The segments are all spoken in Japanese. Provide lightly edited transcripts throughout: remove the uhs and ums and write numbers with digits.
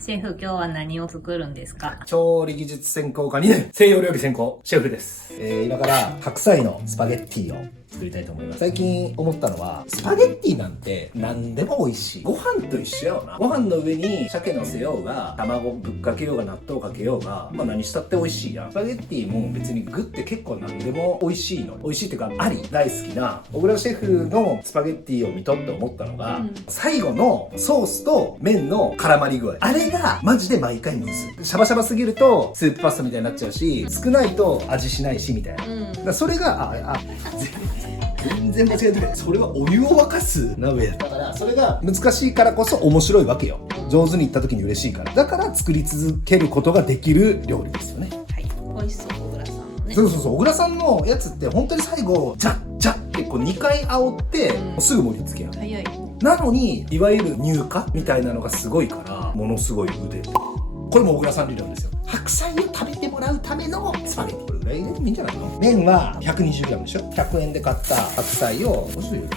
シェフ、今日は何を作るんですか？調理技術専攻科2年、西洋料理専攻シェフです。今から白菜のスパゲッティを作りたいと思います。最近思ったのは、スパゲッティなんて何でも美味しい。ご飯と一緒やわな。ご飯の上に鮭乗せようが、卵ぶっかけようが、納豆かけようが、まあ何したって美味しいやん。スパゲッティも別に具って結構何でも美味しいの。美味しいっていうか、あり大好きな小倉シェフのスパゲッティを見とって思ったのが、最後のソースと麺の絡まり具合。あれがマジで毎回ムズ。シャバシャバすぎるとスープパスタみたいになっちゃうし、少ないと味しないしみたいな。だからそれが全然間違えてない。それはお湯を沸かす鍋や。だからそれが難しいからこそ面白いわけよ。上手にいった時に嬉しいから。だから作り続けることができる料理ですよね。はい。美味しそう、小倉さんのね。そう小倉さんのやつって本当に最後ジャッジャッってこう2回煽って、すぐ盛り付けやん。早い。なのにいわゆる乳化みたいなのがすごいからものすごい腕。これも小倉さん理論ですよ。白菜を食べてもらうためのスパゲッティ。これぐらいでいいんじゃないの？麺は 120g でしょ。100円で買った白菜を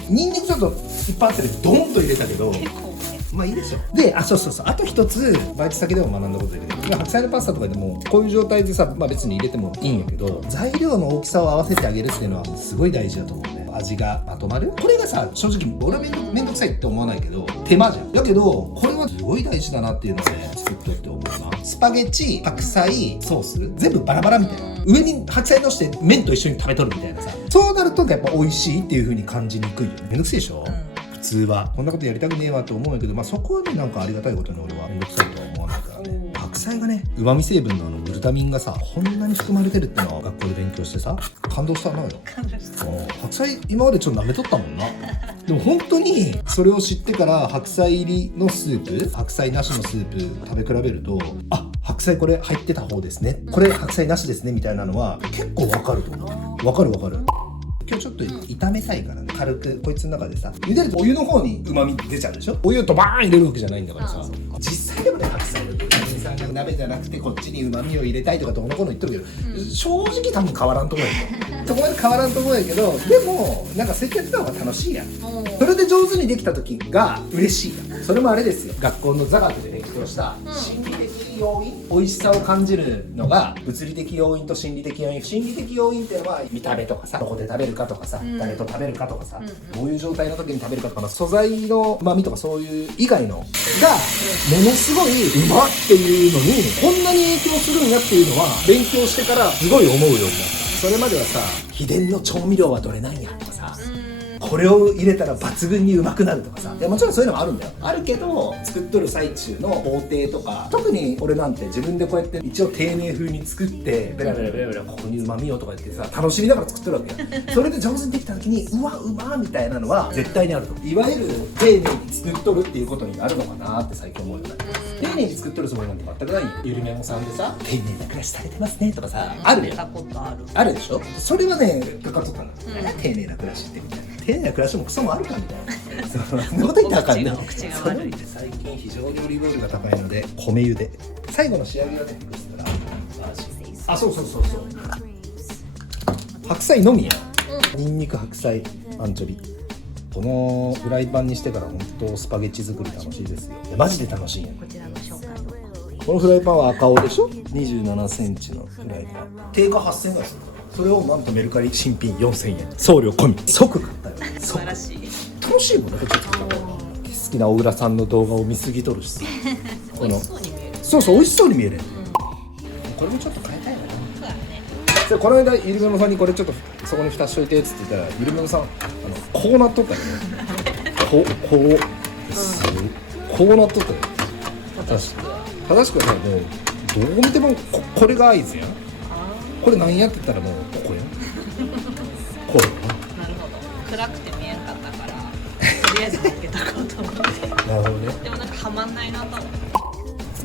ニンニクちょっと一発でドンと入れたけど、結構ね。まあいいでしょ。で、そうあと一つバイト先でも学んだことだけど、白菜のパスタとかでもこういう状態でさ、まあ別に入れてもいいんやけど、材料の大きさを合わせてあげるっていうのはすごい大事だと思うね。味がまとまる。これがさ、正直俺はめんどくさいって思わないけど手間じゃん。だけどこれはすごい大事だなっていうので作っとって思うな。スパゲッチ、白菜、ソース全部バラバラみたいな。上に白菜のして麺と一緒に食べとるみたいなさ。そうなるとやっぱ美味しいっていう風に感じにくいよね。めんどくせえでしょ。普通はこんなことやりたくねえわと思うんやけど、まあそこはねなんかありがたいことに俺はめんどくさいとは思わないからね。白菜がね、旨味成分のグルタミンがさこんなに含まれてるってのは学校で勉強してさ感動したなよ。白菜今までちょっと舐めとったもんな。でも本当にそれを知ってから白菜入りのスープ、白菜なしのスープ食べ比べると、あ、白菜これ入ってた方ですね、これ白菜なしですねみたいなのは結構わかると思う。わかる。今日ちょっと炒めたいからね、軽くこいつの中でさ、茹でるとお湯の方に旨味出ちゃうでしょ。お湯とバーン入れるわけじゃないんだからさ。実際でもね、白菜の芸人さんが鍋じゃなくてこっちに旨味を入れたいとかどうのこうの言ってるけど、正直多分変わらんと思うよ。そこまで変わらんと思うんやけど、でもなんか接客した方が楽しいやん。それで上手にできた時が嬉しいやん。それもあれですよ、学校の座学で勉強した心理的要因、美味しさを感じるのが物理的要因と心理的要因。心理的要因っていうのは見た目とかさ、どこで食べるかとかさ、誰と食べるかとかさ、どういう状態の時に食べるかとかの素材の旨味とかそういう以外のがものすごいうまっていうのにこんなに影響するんやっていうのは勉強してからすごい思うようになった。それまではさ、秘伝の調味料はどれなんやとかさ、これを入れたら抜群にうまくなるとかさ、いやもちろんそういうのもあるんだよ。あるけど作っとる最中の工程とか、特に俺なんて自分でこうやって一応丁寧風に作ってベラベラここにうまみよとか言ってさ楽しみながら作っとるわけよ。それで上手にできた時にうわうまみたいなのは絶対にあると。いわゆる丁寧に作っとるっていうことになるのかなって最近思うよね。丁寧に作っとるつもりなんて全くないよ。ゆるめもさんでさ、丁寧な暮らしされてますねとかさ、あるよ。あるでしょ。それはねかかっとったんだ。丁寧な暮らしってみたいな。丁寧な暮らしもクソもあるかみたいな。そんなこと言ったらあかんね。最近非常にオリーブオイルが高いので米茹で。最後の仕上げが出てくるから。あ、そう。白菜のみや。ニンニク、白菜、アンチョビ。このフライパンにしてから本当スパゲッチ作り楽しいですよ。マジで楽しいんや。こちらの紹介のこのフライパンは赤青でしょ。27センチのフライパン。定価8000円ぐらいする。それをなんとメルカリ新品4000円。送料込み。即買ったよ。素晴らしい。楽しいもんね。こっち好きな小倉さんの動画を見すぎとるしさ。美味しそうに見える。そう美味しそうに見える。これもちょっと変えたいな。そうだね。でこの間ゆるめのさんにこれちょっとそこに蓋しといてっつって言ったら、ゆるめのさんこうなっとったよね。こうなっとったよ。正しくはさ、もうどう見てもこれが合図やん。これ何やってたらもうここやん。こうやん。なるほど。暗くて見えんかったからとりあえず開けたこと思って。なるほどね。でもなんかハマんないなと思って。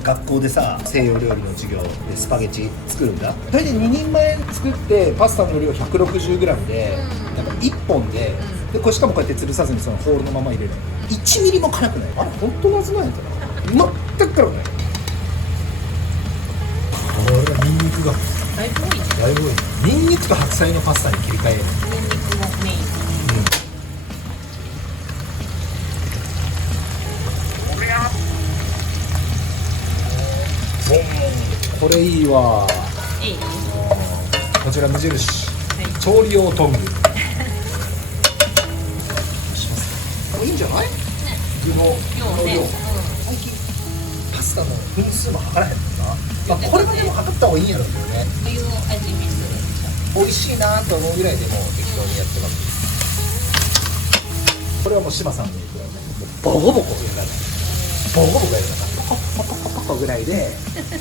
学校でさ、西洋料理の授業でスパゲチ作るんだ。大体2人前作ってパスタの量 160g で、なんか1本で、これしかもこうやって潰さずにそのホールのまま入れる。1ミリも辛くない。あれ本当謎なんやったな。全く辛くない。これニンニクがだいぶ多いね。だいぶ多い。ニンニクと白菜のパスタに切り替える。ニンニクもメイン。これいいわ。いい。こちら無印、い調理用トングいいんじゃない？具の量、最近パスタの分数も測らへんもんな。まあ、これはでも測った方がいいんやろうけどね。お湯を味見する。美味しいなと思うぐらいでもう適当にやってます。これはもう志麻さんの言うくらいね、もうボコボコやらない、ボコボコやらない、ポコポコポコぐらいで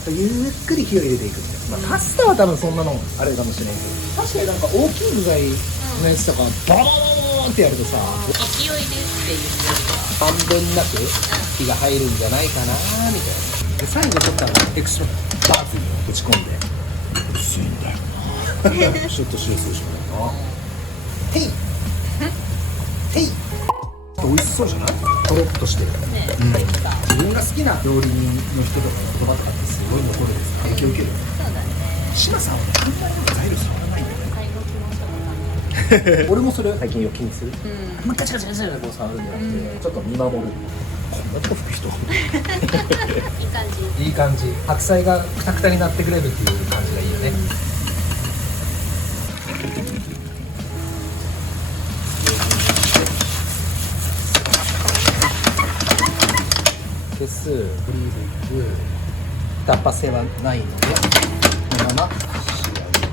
ゆっくり火を入れていくみたいな。まあ、パスタは多分そんなのあれかもしれないけど、確かになんか大きい具材のやつとかボーンってやるとさ、勢いでっていうよまんべんなく火が入るんじゃないかなみたいな。で最後ちょっとエクストラバーツに打ち込んで薄いんだよなちょっと塩するしかないな。へいへい、美味しそうじゃない？とろっとしてる、ね、自分が好きな料理人の人とかの言葉とかってすごい残るんです影響受ける。そうだね。志麻さんはね、あんまり材料触らないんだよね。買い時もしたことない。俺もそれ最近よく気にする。うん。ガチャガチャガチャガチャこう触るんじゃなくて、ちょっと見守る。こんなとこ吹く人いい感じ。いい感じ。白菜がクタクタになってくれるっていう感じがいいよね。消す、オリーブ油、タッパ性はないのでこのまま仕上げる。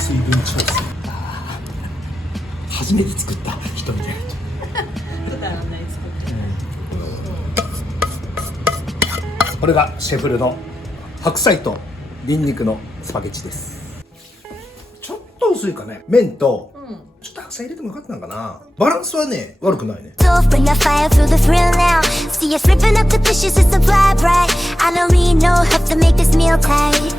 水分調整。初めて作った人みたいな。普段あんなに作ってない。これがシェフルの白菜とニンニクのスパゲッチです。ちょっと薄いかね。麺とちょっと白菜入れてもよかったのかな。バランスはね悪くないね。 Don't bring a fire through the thrill now. See us ripping up the dishes, it's a vibe, right? I don't need no help to make this meal tight.